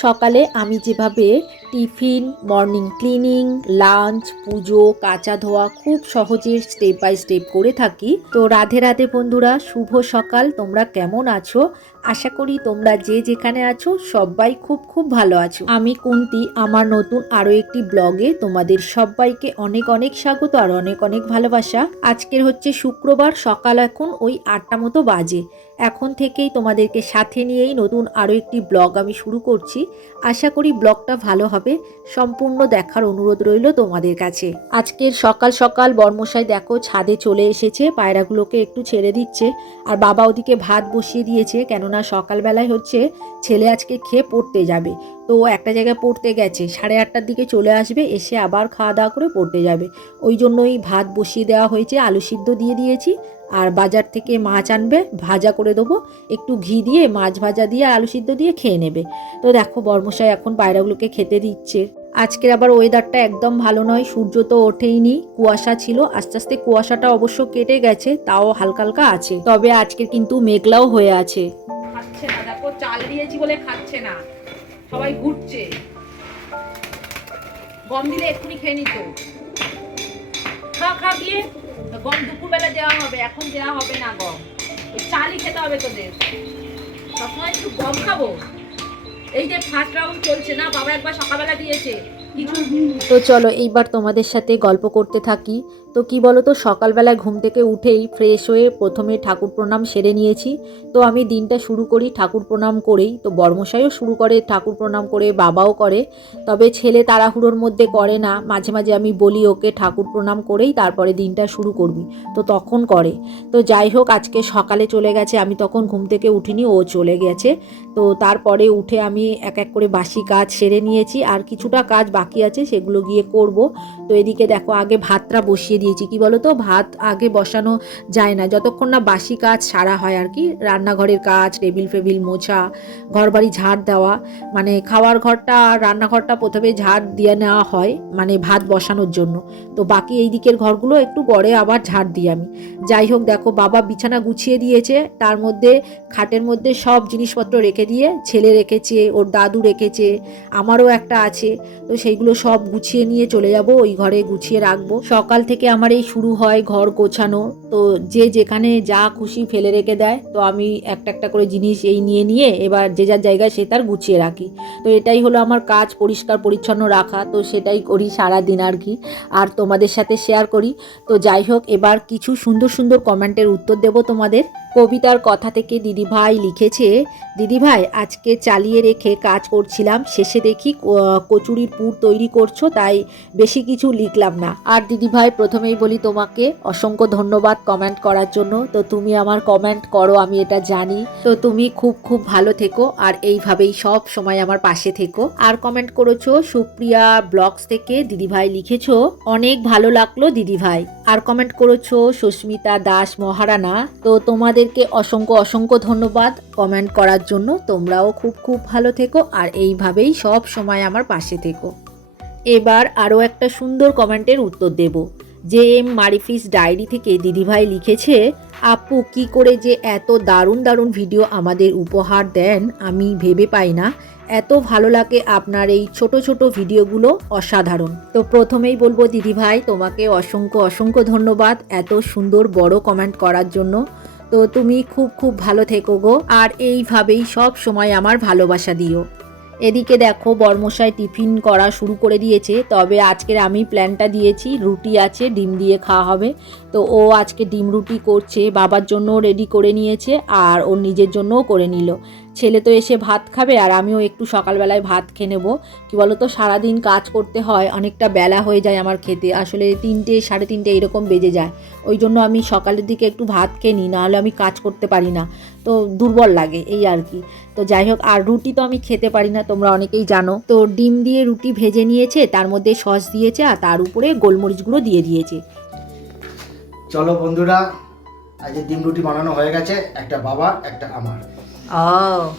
সকালে আমি যেভাবে টিফিন, মর্নিং ক্লিনিং, লাঞ্চ, পুজো, কাঁচা ধোয়া খুব সহজে স্টেপ বাই স্টেপ করে থাকি। তো রাধে রাধে বন্ধুরা, শুভ সকাল। তোমরা কেমন আছো? আশা করি তোমরা যে যেখানে আছো সবাই খুব খুব ভালো আছো। আমি কুন্তি, আমার নতুন আরও একটি ব্লগে তোমাদের সবাইকে অনেক অনেক স্বাগত আর অনেক অনেক ভালোবাসা। আজকের হচ্ছে শুক্রবার, সকাল এখন ওই আটটা মতো বাজে। এখন থেকেই তোমাদেরকে সাথে নিয়েই নতুন আরও একটি ব্লগ আমি শুরু করছি। আশা করি ব্লগটা ভালো হবে। সম্পূর্ণ দেখার অনুরোধ রইল তোমাদের কাছে। আজকের সকাল সকাল বর্মশাই দেখো ছাদে চলে এসেছে, পায়রাগুলোকে একটু ছেড়ে দিচ্ছে। আর বাবা ওদিকে ভাত বসিয়ে দিয়েছে কেননা সকালবেলায় হচ্ছে ছেলে আজকে খেয়ে পড়তে যাবে। তো ও একটা জায়গায় পড়তে গেছে, সাড়ে আটটার দিকে চলে আসবে, এসে আবার খাওয়া দাওয়া করে পড়তে যাবে। ওই জন্যই ভাত বসিয়ে দেওয়া হয়েছে, আলু সিদ্ধ দিয়ে দিয়েছি। আর বাজার থেকে মাছ আনবে, ভাজা করে দেবো। একটু ঘি দিয়ে, মাছ ভাজা দিয়ে, আলু সিদ্ধ দিয়ে খেয়ে নেবে। তো দেখো বর্মশাই এখন পায়রাগুলোকে খেতে দিচ্ছে। আজকের আবার ওয়েদারটা একদম ভালো নয়, সূর্য তো ওঠেইনি, কুয়াশা ছিল। আস্তে আস্তে কুয়াশাটা অবশ্য কেটে গেছে, তাও হালকা হালকা আছে। তবে আজকে কিন্তু মেঘলাও হয়ে আছে। খাচ্ছে না। দেখো, চাল দিয়েছি বলে খাচ্ছে না। সবাই ঘুরছে। গম দিলে এক্ষুনি খেয়ে নিত। খা খা গিয়ে গম দুপুরবেলা দেওয়া হবে, এখন দেওয়া হবে না গম। চালই খেতে হবে তোদের। সবসময় একটু গম খাব? এই যে ফার্স্ট রাউন্ড চলছে না, বাবা একবার সকালবেলা দিয়েছে। তো চলো, এইবার তোমাদের সাথে গল্প করতে থাকি। তো কি বলো তো সকালবেলায় ঘুম থেকে উঠেই ফ্রেশ হয়ে প্রথমে ঠাকুর প্রণাম সেরে নিয়েছি। তো আমি দিনটা শুরু করি ঠাকুর প্রণাম করেই। তো বর্মশাইও শুরু করে ঠাকুর প্রণাম করে, বাবাও করে। তবে ছেলে তাড়াহুড়োর মধ্যে করে না, মাঝে মাঝে আমি বলি ওকে ঠাকুর প্রণাম করেই তারপরে দিনটা শুরু করবি। তো তখন করে। তো যাই হোক, আজকে সকালে চলে গেছে, আমি তখন ঘুম থেকে উঠিনি, ও চলে গেছে। তো তারপরে উঠে আমি এক এক করে বাসি কাজ সেরে নিয়েছি। আর কিছুটা কাজ বাকি আছে, সেগুলো গিয়ে করব। তো এদিকে দেখো, আগে ভাতটা বসিয়ে দিয়েছি, কি বলো তো ভাত আগে বসানো যায় না। যতক্ষণ না বাসি কাজ সারা হয় আর কি, রান্নাঘরের কাজ, টেবিল ফেবিল মোছা, ঘরবাড়ি ঝাড় দেওয়া মানে খাওয়ার ঘরটা আর রান্নাঘরটা প্রথমে ঝাড় দিয়ে নেওয়া হয় মানে ভাত বসানোর জন্য। তো বাকি এই দিকের ঘরগুলো একটু পরে আবার ঝাড় দিই আমি। যাই হোক, দেখো, বাবা বিছানা গুছিয়ে দিয়েছে, তার মধ্যে খাটের মধ্যে সব জিনিসপত্র রেখে দিয়ে, ছেলে রেখেছে, ওর দাদু রেখেছে, আমারও একটা আছে। তো সেইগুলো সব গুছিয়ে নিয়ে চলে যাব, ওই ঘরে গুছিয়ে রাখব। সকাল থেকে আমার এই শুরু হয় ঘর গোছানো। তো যে যেখানে যা খুশি ফেলে রেখে দেয়, তো আমি একটা একটা করে জিনিস এই নিয়ে নিয়ে এবার যে যার জায়গায় সে তার গুছিয়ে রাখি। তো এটাই হলো আমার কাজ, পরিষ্কার, পরিচ্ছন্ন রাখা। তো সেটাই করি সারা দিন আর কি। আর তোমাদের সাথে শেয়ার করি। তো যাই হোক, এবার কিছু সুন্দর সুন্দর কমেন্টের উত্তর দেব তোমাদের। কবিতার কথা থেকে দিদিভাই লিখেছে, দিদিভাই, আজকে চালিয়ে রেখে কাজ করছিলাম, শেষে দেখি কচুরির পুর তৈরি করছ, তাই বেশি কিছু লিখলাম না। আর দিদিভাই প্রথমেই বলি, তোমাকে অসংখ্য ধন্যবাদ কমেন্ট করার জন্য। তো তুমি আমার কমেন্ট করো, আমি এটা জানি। তো তুমি খুব খুব ভালো থেকো, আর এইভাবেই সব সময় আমার পাশে থেকো। আর কমেন্ট করেছ, সুপ্রিয়া ব্লগস থেকে দিদিভাই লিখেছো, অনেক ভালো লাগল দিদিভাই। আর কমেন্ট করেছ, সুস্মিতা দাস মহারানা। তো তোমাদেরকে অসংখ্য অসংখ্য ধন্যবাদ কমেন্ট করার জন্য। তোমরাও খুব খুব ভালো থেকো আর এইভাবেই সব সময় আমার পাশে থেকো। এবার আরও একটা সুন্দর কমেন্টের উত্তর দেব। জে এম মারিফিস ডায়েরি থেকে দিদিভাই লিখেছে, আপু, কি করে যে এত দারুণ দারুণ ভিডিও আমাদের উপহার দেন, আমি ভেবে পাই না। এত ভালো লাগে আপনার এই ছোট ছোট ভিডিওগুলো অসাধারণ। তো প্রথমেই বলব দিদিভাই তোমাকে অসংখ্য অসংখ্য ধন্যবাদ এত সুন্দর, বড় কমেন্ট করার জন্য। তো তুমি খুব খুব ভালো থেকো গো, আর এইভাবেই সব সময় আমার ভালোবাসা দিও। এদিকে দেখো, বর্মশাই টিফিন করা শুরু করে দিয়েছে, তবে আজকের আমি প্ল্যানটা দিয়েছি, রুটি আছে, ডিম দিয়ে খাওয়া হবে। তো ও আজকে ডিম রুটি করছে, বাবার জন্য রেডি করে নিয়েছে, আর ওর নিজের জন্যও করে নিল। ছেলে তো এসে ভাত খাবে আর আমিও একটু সকালবেলায় ভাত খেয়ে নেব। কী বলো তো সারাদিন কাজ করতে হয়, অনেকটা বেলা হয়ে যায় আমার খেতে। আসলে তিনটে, সাড়ে তিনটে এরকম বেজে যায়। ওই জন্য আমি সকালের দিকে একটু ভাত খেয়ে নিই, নাহলে আমি কাজ করতে পারি না। তো দুর্বল লাগে এই আর কি। তো যাই হোক, আর রুটি তো আমি খেতে পারি না, তোমরা অনেকেই জানো। তো ডিম দিয়ে রুটি ভেজে নিয়েছে, তার মধ্যে সস দিয়েছে আর তার উপরে গোলমরিচ গুঁড়ো দিয়ে দিয়েছে। চলো বন্ধুরা, আজ ডিম রুটি বানানো হয়ে গেছে, একটা বাবা, একটা আমার। ও।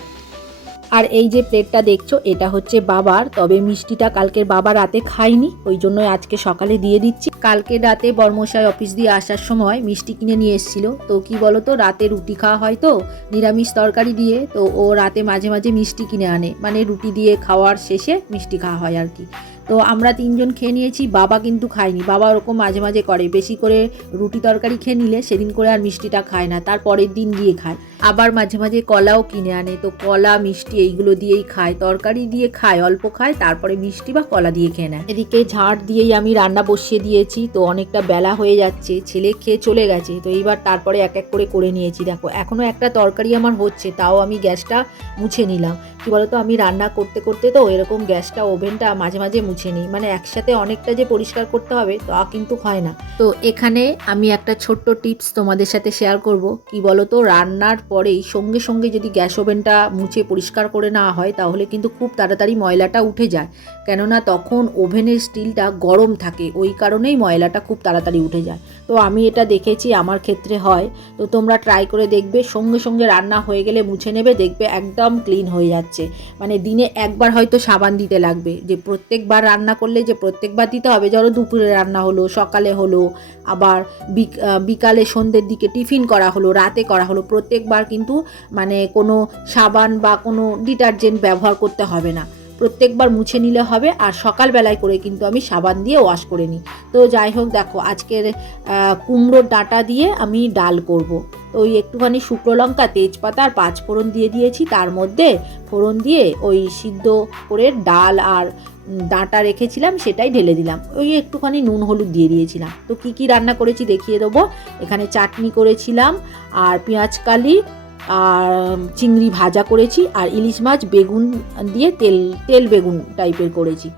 আর এই যে প্লেটটা দেখছ, এটা হচ্ছে বাবার, তবে মিষ্টিটা কালকের বাবা রাতে খায়নি, ওই জন্যই আজকে সকালে দিয়ে দিচ্ছি। কালকে রাতে বর্মশাই অফিস দিয়ে আসার সময় মিষ্টি কিনে নিয়ে এসেছিল। তো কি বলো তো রাতে রুটি খাওয়া হয় তো, নিরামিষ তরকারি দিয়ে, তো ও রাতে মাঝে মাঝে মিষ্টি কিনে আনে। মানে রুটি দিয়ে খাওয়ার শেষে মিষ্টি খাওয়া হয় আর কি। তো আমরা তিনজন খেয়ে নিয়েছি, বাবা কিন্তু খায়নি। বাবা ওরকম মাঝে মাঝে করে, বেশি করে রুটি তরকারি খেয়ে নিলে সেদিন করে আর মিষ্টিটা খায় না, তার পরের দিন গিয়ে খায়। আবার মাঝে মাঝে কলাও কিনে আনে। তো কলা, মিষ্টি এইগুলো দিয়েই খায়, তরকারি দিয়ে খায়, অল্প খায়, তারপরে মিষ্টি বা কলা দিয়ে খেয়ে নেয়। এদিকে ঝাড় দিয়েই আমি রান্না বসিয়ে দিয়েছি, তো অনেকটা বেলা হয়ে যাচ্ছে, ছেলে খেয়ে চলে গেছে। তো এইবার তারপরে এক এক করে করে নিয়েছি। দেখো এখনও একটা তরকারি আমার হচ্ছে, তাও আমি গ্যাসটা মুছে নিলাম। কি বলতো, আমি রান্না করতে করতে তো এরকম গ্যাসটা, ওভেনটা মাঝে মাঝে মুছে নিই। মানে একসাথে অনেকটা যে পরিষ্কার করতে হবে, তা কিন্তু হয় না। তো এখানে আমি একটা ছোট্ট টিপস তোমাদের সাথে শেয়ার করব। কি বলতো, রান্নার পরেই সঙ্গে সঙ্গে যদি গ্যাস ওভেনটা মুছে পরিষ্কার করে নেওয়া হয়, তাহলে কিন্তু খুব তাড়াতাড়ি ময়লাটা উঠে যায়। কেননা তখন ওভেনের স্টিলটা গরম থাকে, ওই কারণেই ময়লাটা খুব তাড়াতাড়ি উঠে যায়। তো আমি এটা দেখেছি, আমার ক্ষেত্রে হয়। তো তোমরা ট্রাই করে দেখবে, সঙ্গে সঙ্গে রান্না হয়ে গেলে মুছে নেবে, দেখবে একদম ক্লিন হয়ে যাচ্ছে। মানে দিনে একবার হয়তো সাবান দিতে লাগবে। যে প্রত্যেকবার রান্না করলে যে প্রত্যেকবার দিতে হবে, ধরো দুপুরে রান্না হলো, সকালে হলো, আবার বিক- বিকালে সন্ধ্যের দিকে টিফিন করা হলো, রাতে করা হলো, প্রত্যেকবার কিন্তু মানে কোনো সাবান বা কোনো ডিটারজেন্ট ব্যবহার করতে হবে না। প্রত্যেকবার মুছে নিলে হবে আর সকালবেলায় করে কিন্তু আমি সাবান দিয়ে ওয়াশ করে নিই। তো যাই হোক, দেখো আজকের কুমড়োর ডাঁটা দিয়ে আমি ডাল করব। তো ওই একটুখানি শুকনো লঙ্কা, তেজপাতা আর পাঁচ ফোড়ন দিয়ে দিয়েছি। তার মধ্যে ফোড়ন দিয়ে ওই সিদ্ধ করে ডাল আর ডাঁটা রেখেছিলাম, সেটাই ঢেলে দিলাম। ওই একটুখানি নুন হলুদ দিয়ে দিয়েছিলাম। তো কি কি রান্না করেছি দেখিয়ে দেবো। এখানে চাটনি করেছিলাম আর পেঁয়াজ কালি আর চিংড়ি ভাজা করেছি আর ইলিশ মাছ, বেগুন দিয়ে তেল তেল বেগুন টাইপের করেছি।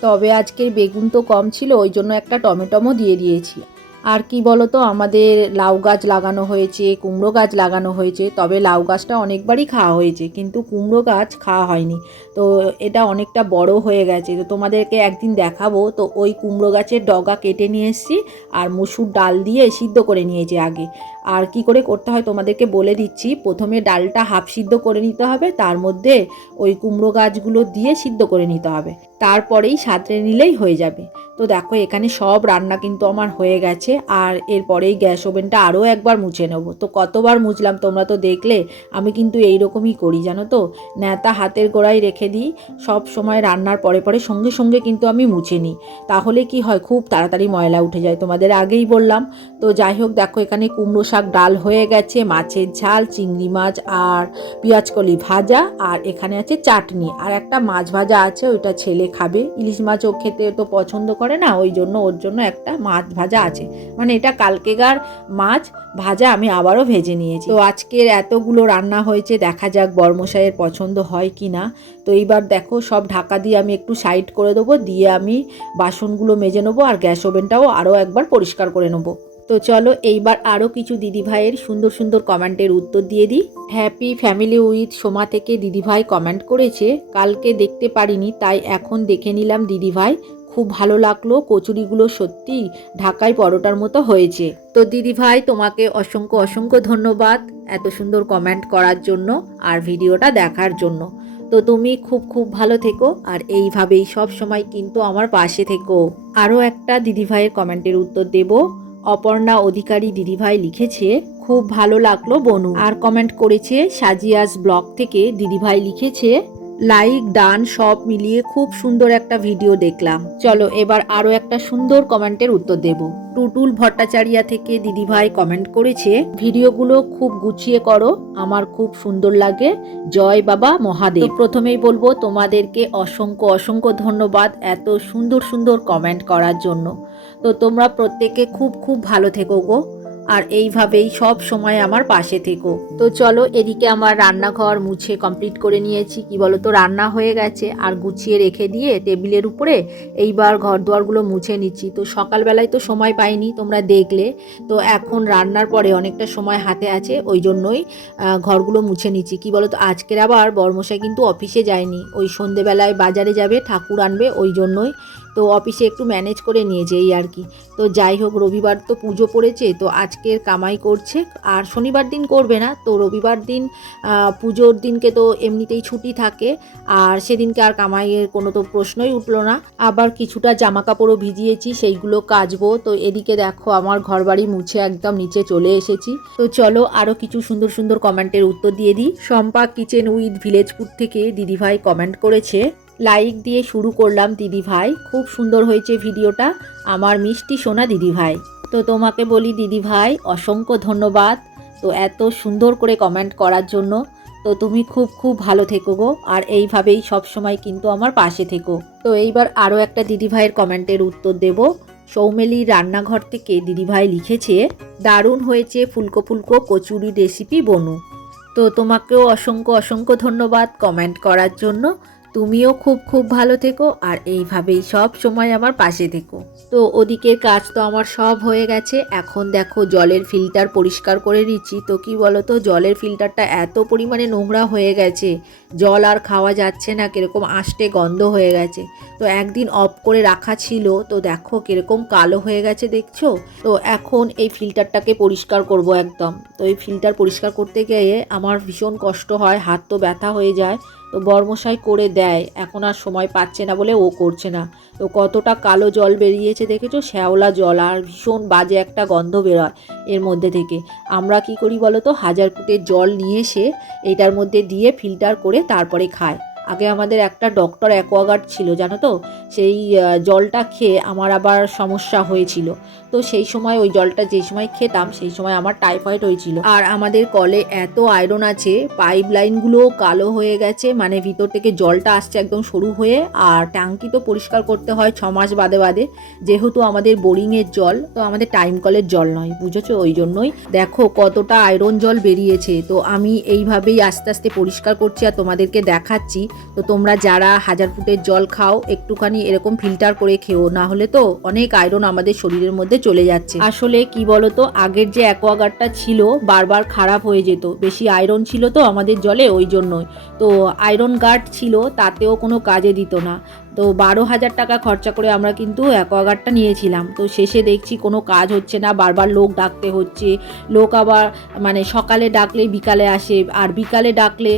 তবে আজকের বেগুন তো কম ছিল, ওই জন্য একটা টমেটোমও দিয়ে দিয়েছি। আর কি বলতো, আমাদের লাউ গাছ লাগানো হয়েছে, কুমড়ো গাছ লাগানো হয়েছে, তবে লাউ গাছটা অনেকবারই খাওয়া হয়েছে, কিন্তু কুমড়ো গাছ খাওয়া হয়নি। তো এটা অনেকটা বড় হয়ে গেছে। তো তোমাদেরকে একদিন দেখাবো। তো ওই কুমড়ো গাছের ডগা কেটে নিয়ে এসেছি আর মুসুর ডাল দিয়ে সিদ্ধ করে নিয়েছি আগে। আর কি করে করতে হয় তোমাদেরকে বলে দিচ্ছি। প্রথমে ডালটা হাফ সিদ্ধ করে নিতে হবে, তার মধ্যে ওই কুমড়ো গাছগুলো দিয়ে সিদ্ধ করে নিতে হবে। তারপরেই সাঁতরে নিলেই হয়ে যাবে। তো দেখো, এখানে সব রান্না কিন্তু আমার হয়ে গেছে আর এরপরেই গ্যাস ওভেনটা আরও একবার মুছে নেব। তো কতবার মুছলাম তোমরা তো দেখলে, আমি কিন্তু এই রকমই করি, জানো তো? ন্যাতা হাতের গোড়ায় রেখে দিই, সব সময় রান্নার পরে পরে সঙ্গে সঙ্গে কিন্তু আমি মুছে নিই। তাহলে কি হয়, খুব তাড়াতাড়ি ময়লা উঠে যায়, তোমাদের আগেই বললাম। তো যাই হোক, দেখো, এখানে কুমড়ো শাক ডাল হয়ে গেছে, মাছের ঝাল, চিংড়ি মাছ আর পেঁয়াজকলি ভাজা, আর এখানে আছে চাটনি। আর একটা মাছ ভাজা আছে, ওইটা ছেলে খাবে। ইলিশ মাছও খেতে তো পছন্দ করে না, ওই জন্য ওর জন্য একটা মাছ ভাজা আছে। মানে এটা কালকেগার মাছ ভাজা আমি আবারও ভেজে নিয়েছি। তো আজকের এতগুলো রান্না হয়েছে, দেখা যাক বর্মশাইয়ের পছন্দ হয় কি না তো এইবার দেখো, সব ঢাকা দিয়ে আমি একটু সাইড করে দেবো, দিয়ে আমি বাসনগুলো মেজে নেব আর গ্যাস ওভেনটাও আরও একবার পরিষ্কার করে নেব। তো চলো এইবার আরও কিছু দিদিভাইয়ের সুন্দর সুন্দর কমেন্টের উত্তর দিয়ে দিই। হ্যাপি ফ্যামিলি উইথ সোমা থেকে দিদিভাই কমেন্ট করেছে, কালকে দেখতে পারিনি, তাই এখন দেখে নিলাম দিদিভাই। খুব ভালো লাগল, কচুরিগুলো সত্যি ঢাকায় পরোটার মতো হয়েছে। তো দিদিভাই, তোমাকে অসংখ্য অসংখ্য ধন্যবাদ এত সুন্দর কমেন্ট করার জন্য আর ভিডিওটা দেখার জন্য। তো তুমি খুব খুব ভালো থেকো আর এইভাবেই সব সময় কিন্তু আমার পাশে থেকো। আরও একটা দিদিভাইয়ের কমেন্টের উত্তর দেব। অপর্ণা অধিকারী দিদিভাই লিখেছে, খুব ভালো লাগল বনু। আর কমেন্ট করেছে, সাজিয়াস ব্লগ থেকে দিদিভাই লিখেছে, লাইক, ডান, সব মিলিয়ে খুব সুন্দর একটা ভিডিও দেখলাম। চলো এবার আরও একটা সুন্দর কমেন্টের উত্তর দেব। টুটুল ভট্টাচারিয়া থেকে দিদিভাই কমেন্ট করেছে, ভিডিওগুলো খুব গুছিয়ে করো, আমার খুব সুন্দর লাগে। জয় বাবা মহাদেব। প্রথমেই বলব, তোমাদেরকে অসংখ্য অসংখ্য ধন্যবাদ এত সুন্দর সুন্দর কমেন্ট করার জন্য। তো তোমরা প্রত্যেকে খুব খুব ভালো থেকো গো। আর এইভাবেই সব সময় আমার পাশে থেকো। তো চলো এদিকে আমার রান্নাঘর মুছে কমপ্লিট করে নিয়েছি। কি বলো তো রান্না হয়ে গেছে। আর গুছিয়ে রেখে দিয়ে টেবিলের উপরে এইবার ঘর দুয়ারগুলো মুছে নিচ্ছি। তো সকালবেলায় তো সময় পাইনি তোমরা দেখলে। তো এখন রান্নার পরে অনেকটা সময় হাতে আছে, ওই জন্যই ঘরগুলো মুছে নিচ্ছি। কি বলো তো আজকের আবার বর্মশাই কিন্তু অফিসে যায়নি। ওই সন্ধেবেলায় বাজারে যাবে, ঠাকুর আনবে, ওই জন্যই তো অফিসে একটু ম্যানেজ করে নিয়ে এই আর কি। তো যাই হোক, রবিবার তো পুজো পড়েছে, তো আজকের কামাই করছে। আর শনিবার দিন করবে না, তো রবিবার দিন পুজোর দিনকে তো এমনিতেই ছুটি থাকে। আর সেদিনকে আর কামাইয়ের কোনো তো প্রশ্নই উঠল না। আবার কিছুটা জামা কাপড়ও ভিজিয়েছি, সেইগুলো কাচবো। তো এদিকে দেখো, আমার ঘরবাড়ি মুছে একদম নিচে চলে এসেছি। তো চলো আরও কিছু সুন্দর সুন্দর কমেন্টের উত্তর দিয়ে দিই। শম্পা কিচেন উইথ ভিলেজপুর থেকে দিদিভাই কমেন্ট করেছে। লাইক দিয়ে শুরু করলাম দিদিভাই খুব সুন্দর হয়েছে ভিডিওটা। আমার মিষ্টি সোনা দিদিভাই তো তোমাকে বলি দিদিভাই অসংখ্য ধন্যবাদ। তো এত সুন্দর করে কমেন্ট করার জন্য। তো তুমি খুব খুব ভালো থেকো গো। আর এইভাবেই সব সময় কিন্তু আমার পাশে থেকো। তো এইবার আরও একটা দিদিভাইয়ের কমেন্টের উত্তর দেব। সৌমেলি রান্নাঘর থেকে দিদিভাই লিখেছে, দারুণ হয়েছে ফুলকো ফুলকো কচুরি রেসিপি বনু। তো তোমাকেও অসংখ্য অসংখ্য ধন্যবাদ কমেন্ট করার জন্য। তুমিও খুব খুব ভালো থেকো আর এইভাবেই সব সময় আমার পাশে থেকো। তো ওদিকের কাজ তো আমার সব হয়ে গেছে। এখন দেখো জলের ফিল্টার পরিষ্কার করে নিচ্ছি। তো কি বলো তো জলের ফিল্টারটা এত পরিমাণে নোংরা হয়ে গেছে। জল আর খাওয়া যাচ্ছে না, কীরকম আষ্টে গন্ধ হয়ে গেছে। তো একদিন অফ করে রাখা ছিল। তো দেখো কীরকম কালো হয়ে গেছে, দেখছ? তো এখন এই ফিল্টারটাকে পরিষ্কার করব একদম। তো এই ফিল্টার পরিষ্কার করতে গিয়ে আমার ভীষণ কষ্ট হয়, হাত তো ব্যথা হয়ে যায়। তো বর্মশাই করে দেয়। এখন আর সময় পাচ্ছে না বলে ও করছে না। তো কতটা কালো জল বেরিয়েছে দেখেছ? শ্যাওলা জল। আর ভীষণ বাজে একটা গন্ধ বেরোয় এর মধ্যে থেকে। আমরা কি করি বলো তো? হাজার ফুটের জল নিয়ে এসে এটার মধ্যে দিয়ে ফিল্টার করে তারপরে খায়। আগে আমাদের একটা ডক্টর অ্যাকোয়াগার্ড ছিল, জানো তো? সেই জলটা খেয়ে আমার আবার সমস্যা হয়েছিল। তো সেই সময় ওই জলটা যে সময় খেতাম, সেই সময় আমার টাইফয়েড হয়েছিল। আর আমাদের কলে এত আয়রন আছে পাইপ লাইনগুলোও কালো হয়ে গেছে মানে ভিতর থেকে জলটা আসছে একদম সরু হয়ে। আর ট্যাঙ্কি তো পরিষ্কার করতে হয় ছ মাস বাদে বাদে, যেহেতু আমাদের বোরিংয়ের জল, তো আমাদের টাইম কলের জল নয়, বুঝেছ? ওই জন্যই দেখো কতটা আয়রন জল বেরিয়েছে। তো আমি এইভাবেই আস্তে আস্তে পরিষ্কার করছি আর তোমাদেরকে দেখাচ্ছি। তো তোমরা যারা হাজার ফুটের জল খাও, একটুখানি এরকম ফিল্টার করে খেও না হলে তো অনেক আয়রন আমাদের শরীরের মধ্যে চলে যাচ্ছে। আসলে কি বলতো, আগের যে অ্যাকোয়াগার্ডটা ছিল বারবার খারাপ হয়ে যেত। বেশি আয়রন ছিল তো আমাদের জলে, ওই জন্যই। তো আয়রন গার্ড ছিল, তাতেও কোনো কাজে দিত না। তো বারো হাজার টাকা খরচা করে আমরা কিন্তু অ্যাকোয়াগার্ডটা নিয়েছিলাম। তো শেষে দেখছি কোনো কাজ হচ্ছে না, বারবার লোক ডাকতে হচ্ছে। লোক আবার মানে সকালে ডাকলেই বিকালে আসে, আর বিকালে ডাকলে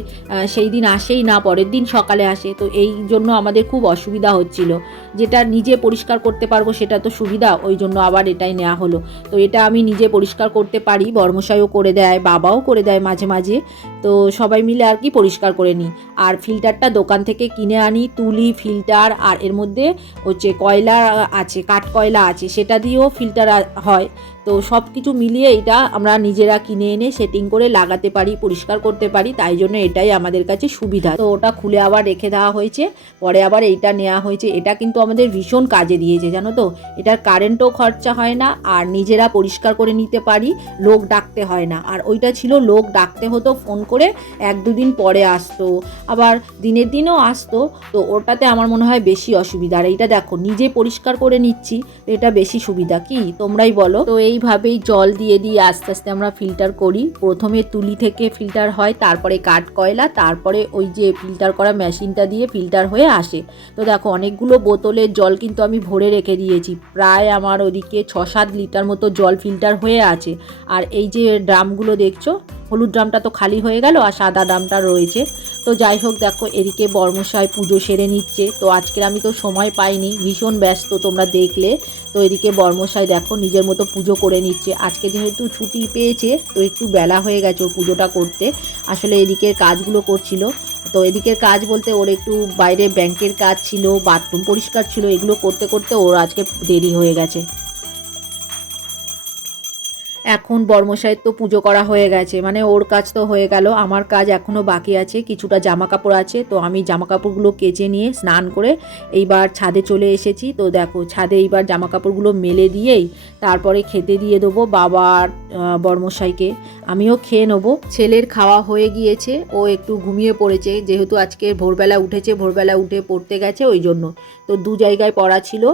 সেই দিন আসেই না, পরের দিন সকালে আসে। তো এই জন্য আমাদের খুব অসুবিধা হচ্ছিল। যেটা নিজে পরিষ্কার করতে পারব সেটা তো সুবিধা, ওই জন্য আবার এটাই নেওয়া হলো। তো এটা আমি নিজে পরিষ্কার করতে পারি, বর্মশাইও করে দেয়, বাবাও করে দেয় মাঝে মাঝে। তো সবাই মিলে আর কি পরিষ্কার করে নিই। আর ফিল্টারটা দোকান থেকে কিনে আনি, তুলি ফিল্টার আর এর মধ্যে হচ্ছে কয়লা আছে, কাঠ কয়লা আছে, সেটা দিয়েও ফিল্টার হয়। তো সব কিছু মিলিয়ে এটা আমরা নিজেরা কিনে এনে সেটিং করে লাগাতে পারি, পরিষ্কার করতে পারি, তাই জন্য এটাই আমাদের কাছে সুবিধা। তো ওটা খুলে আবার রেখে দেওয়া হয়েছে, পরে আবার এইটা নেওয়া হয়েছে। এটা কিন্তু আমাদের ভীষণ কাজে দিয়েছে, জানো তো? এটার কারেন্টও খরচা হয় না, আর নিজেরা পরিষ্কার করে নিতে পারি, লোক ডাকতে হয় না। আর ওইটা ছিল লোক ডাকতে হতো ফোন করে, এক দুদিন পরে আসতো। আবার দিনের দিনও আসতো, তো ওটাতে আমার মনে হয় বেশি অসুবিধা। আর এইটা দেখো, নিজে পরিষ্কার করে নিচ্ছি এটা বেশি সুবিধা। কি? তোমরাই বলো। তো এইভাবেই জল দিয়ে দিয়ে আস্তে আস্তে আমরা ফিল্টার করি। প্রথমে তুলি থেকে ফিল্টার হয়, তারপরে কাঠ কয়লা, তারপরে ওই যে ফিল্টার করা মেশিনটা দিয়ে ফিল্টার হয়ে আসে। তো দেখো, অনেকগুলো বোতলের জল কিন্তু আমি ভরে রেখে দিয়েছি। প্রায় আমার ওদিকে ছ সাত লিটার মতো জল ফিল্টার হয়ে আছে। আর এই যে ড্রামগুলো দেখছ, হলুদ ড্রামটা তো খালি হয়ে গেল আর সাদা ড্রামটা রয়েছে। তো যাই হোক, দেখো, এদিকে বর্মশাই পুজো সেরে নিচ্ছে। তো আজকের আমি তো সময় পাইনি, ভীষণ ব্যস্ত তোমরা দেখলে। তো এদিকে বর্মশাই দেখো, নিজের মতো পুজো করে নিচ্ছে। আজকে যেহেতু ছুটি পেয়েছে, তো একটু বেলা হয়ে গেছে ওর পুজোটা করতে। আসলে এদিকের কাজগুলো করছিল। তো এদিকের কাজ বলতে ওর একটু বাইরে ব্যাংকের কাজ ছিল বাথরুম পরিষ্কার ছিল, এগুলো করতে করতে ওর আজকে দেরি হয়ে গেছে। এখন বর্মশাইয়ের তো পুজো করা হয়ে গেছে মানে ওর কাজ তো হয়ে গেল, আমার কাজ এখনও বাকি আছে, কিছুটা জামা কাপড় আছে, তো আমি জামা কাপড়গুলো কেচে নিয়ে স্নান করে এইবার ছাদে চলে এসেছি, তো দেখো ছাদে এইবার জামা কাপড়গুলো মেলে দিয়েই তারপরে খেতে দিয়ে দেবো বাবার বর্মশাইকে, আমিও খেয়ে নেব। ছেলের খাওয়া হয়ে গিয়েছে, ও একটু ঘুমিয়ে পড়েছে, যেহেতু আজকে ভোরবেলা উঠেছে, ভোরবেলা উঠে পড়তে গেছে, ওই জন্য। তো দু জায়গায় পড়া ছিল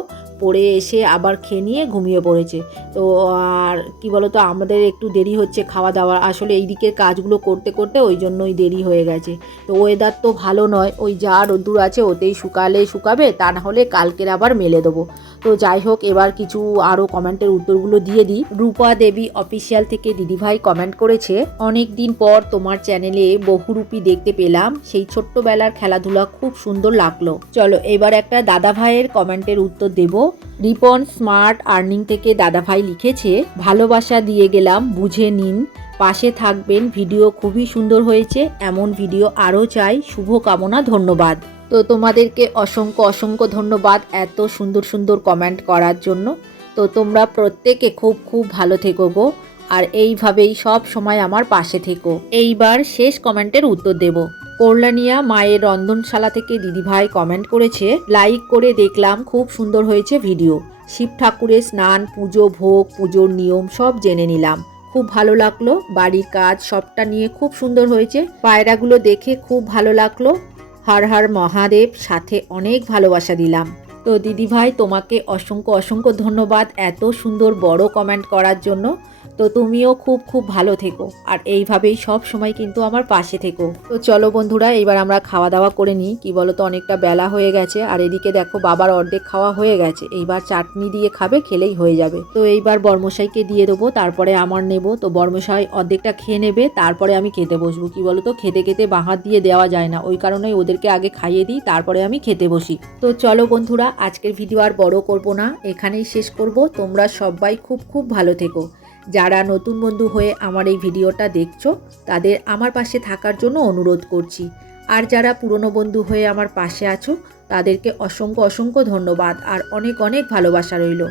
পড়ে এসে আবার খেয়ে নিয়ে ঘুমিয়ে পড়েছে। তো, আর কি তো আমাদের একটু দেরি হচ্ছে খাওয়া দাওয়া। আসলে এই দিকের কাজগুলো করতে করতে ওই জন্যই দেরি হয়ে গেছে। তো ওয়েদার তো ভালো নয়, ওই যা রোদ্দুর আছে ওতেই শুকালে শুকাবে, তা না হলে কালকের আবার মেলে দেবো। তো যাই হোক, এবার কিছু আরও কমেন্টের উত্তরগুলো দিয়ে দিই। রূপা দেবী অফিসিয়াল থেকে দিদিভাই কমেন্ট করেছে অনেক দিন পর তোমার চ্যানেলে বহুরূপী দেখতে পেলাম। সেই ছোট্টবেলার খেলাধুলা খুব সুন্দর লাগল। চলো, এবার একটা দাদা ভাইয়ের কমেন্টের উত্তর দেব। রিপন স্মার্ট আর্নিং থেকে দাদাভাই লিখেছে, ভালোবাসা দিয়ে গেলাম, বুঝে নিন। পাশে থাকবেন ভিডিও খুবই সুন্দর হয়েছে। এমন ভিডিও আরও চাই। শুভ কামনা ধন্যবাদ। তো তোমাদেরকে অসংখ্য অসংখ্য ধন্যবাদ এত সুন্দর সুন্দর কমেন্ট করার জন্য। তো তোমরা প্রত্যেকে খুব খুব ভালো থেকো গো। আর এইভাবেই সব সময় আমার পাশে থেকো। এইবার শেষ কমেন্টের উত্তর দেব। কল্যাণিয়া মায়ের রন্ধনশালা থেকে দিদিভাই কমেন্ট করেছে লাইক করে দেখলাম খুব সুন্দর হয়েছে ভিডিও শিব ঠাকুরের স্নান, পুজো, ভোগ, পুজোর নিয়ম সব জেনে নিলাম। খুব ভালো লাগল, বাড়ির কাজ সবটা নিয়ে খুব সুন্দর হয়েছে। পায়রাগুলো দেখে খুব ভালো লাগল। হর হর মহাদেব, সাথে অনেক ভালোবাসা দিলাম। তো দিদিভাই, তোমাকে অসংখ্য অসংখ্য ধন্যবাদ এত সুন্দর বড় কমেন্ট করার জন্য। তো তুমিও খুব খুব ভালো থেকো। আর এইভাবেই সব সময় কিন্তু আমার পাশে থেকো। তো চলো বন্ধুরা এবার আমরা খাওয়া দাওয়া করে নিই। কি বলো তো অনেকটা বেলা হয়ে গেছে। আর এদিকে দেখো, বাবার অর্ধেক খাওয়া হয়ে গেছে। এইবার চাটনি দিয়ে খাবে, খেলেই হয়ে যাবে। তো এইবার বর্মশাইকে দিয়ে দেবো, তারপরে আমার নেব। তো বর্মশাই অর্ধেকটা খেয়ে নেবে, তারপরে আমি খেতে বসবো। কি বলো তো খেতে খেতে বাহাত দিয়ে দেওয়া যায় না। ওই কারণেই ওদেরকে আগে খাইয়ে দিই, তারপরে আমি খেতে বসি। তো চলো বন্ধুরা, আজকের ভিডিও আর বড় করব না। এখানেই শেষ করব। তোমরা সবাই খুব খুব ভালো থেকো। যারা নতুন বন্ধু হয়ে আমার এই ভিডিওটা দেখছ, তাদের আমার পাশে থাকার জন্য অনুরোধ করছি। আর যারা পুরনো বন্ধু হয়ে আমার পাশে আছো, তাদেরকে অসংখ্য অসংখ্য ধন্যবাদ আর অনেক অনেক ভালোবাসা রইল।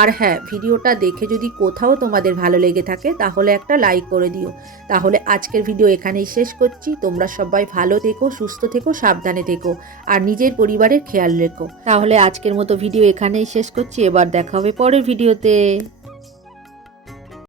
আর হ্যাঁ ভিডিওটা দেখে যদি কোথাও তোমাদের ভালো লেগে থাকে, তাহলে একটা লাইক করে দিও। তাহলে আজকের ভিডিও এখানেই শেষ করছি। তোমরা সবাই ভালো থেকো, সুস্থ থেকো, সাবধানে থেকো আর নিজের পরিবারের খেয়াল রেখো। তাহলে আজকের মতো ভিডিও এখানেই শেষ করছি। এবার দেখা হবে পরের ভিডিওতে।